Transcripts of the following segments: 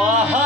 Maha.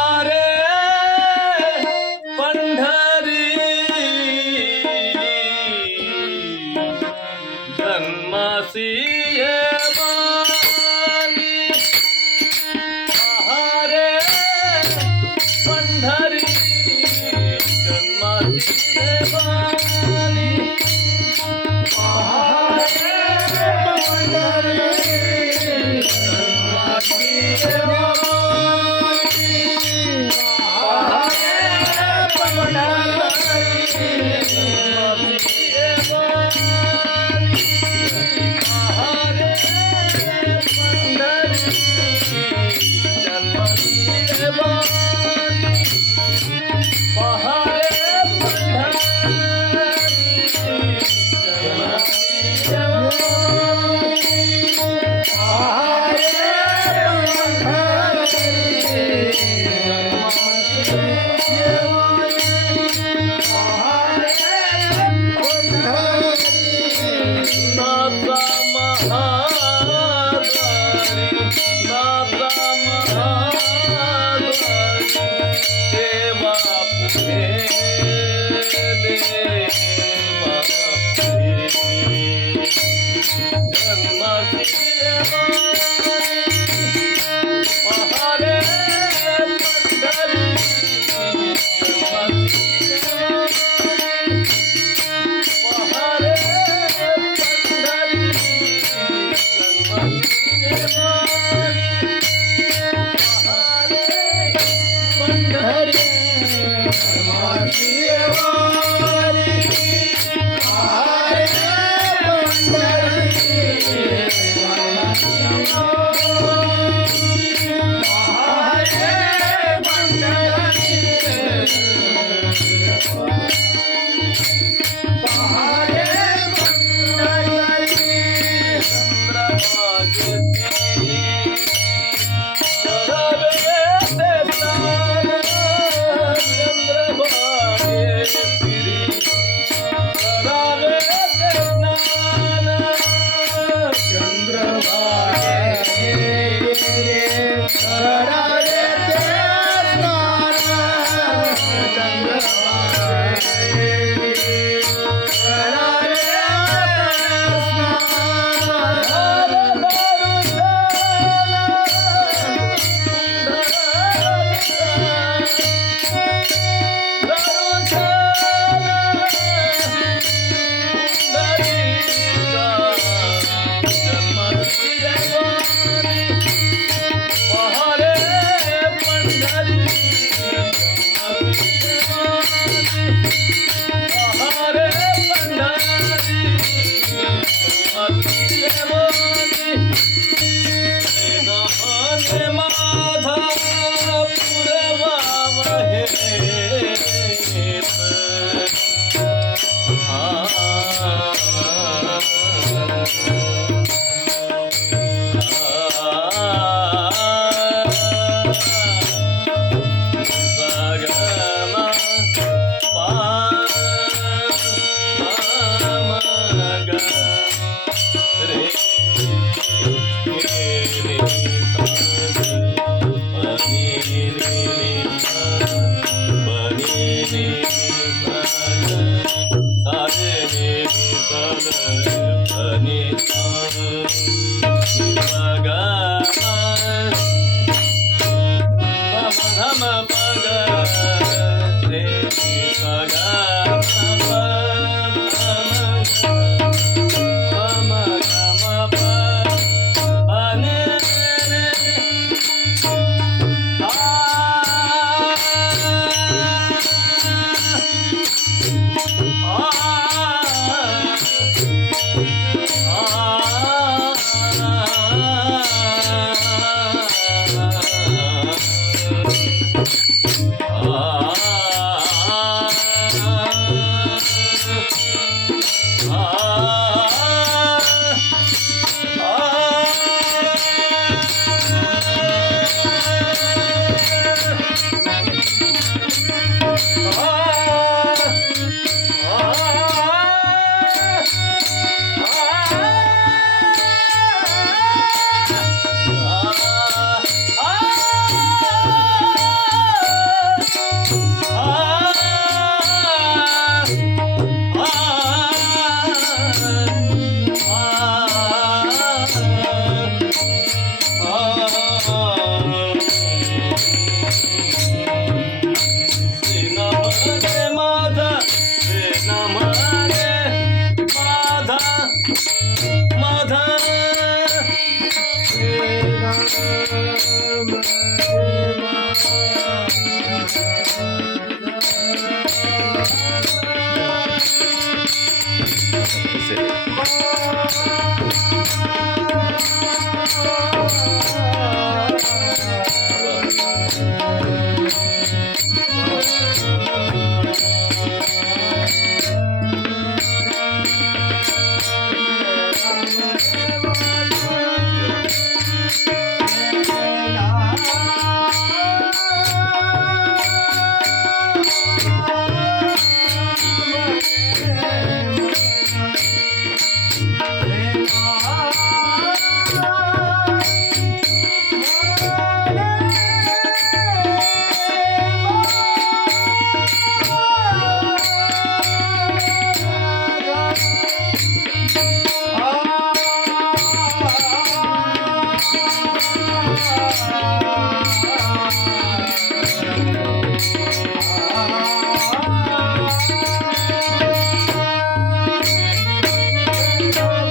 Thank you.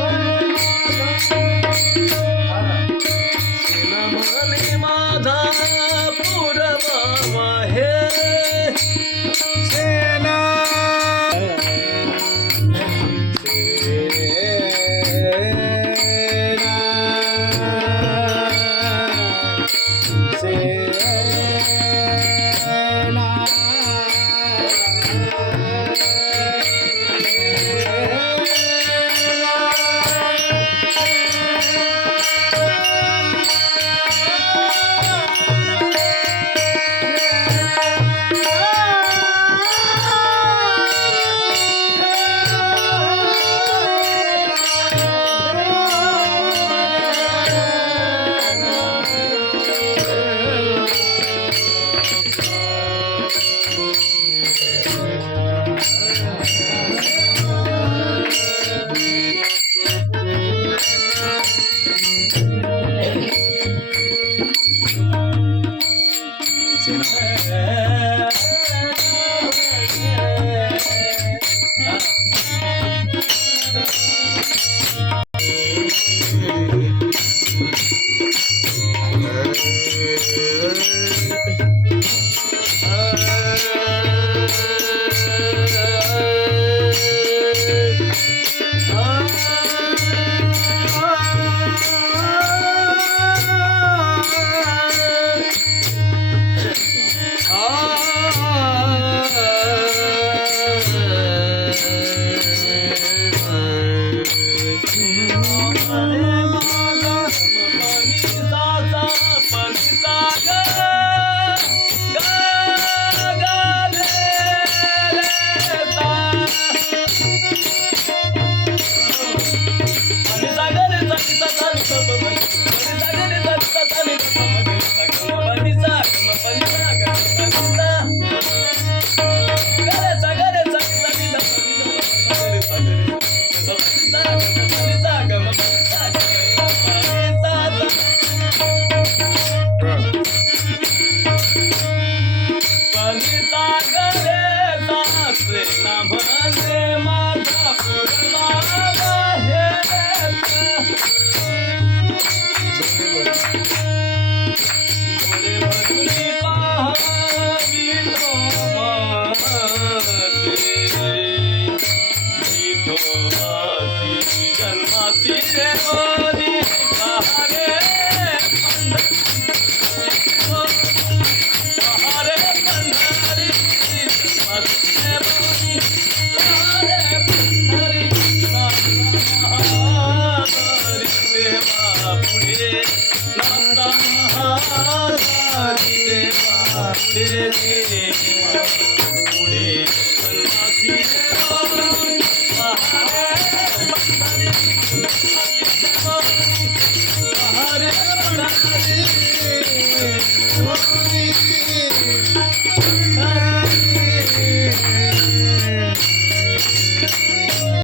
sun.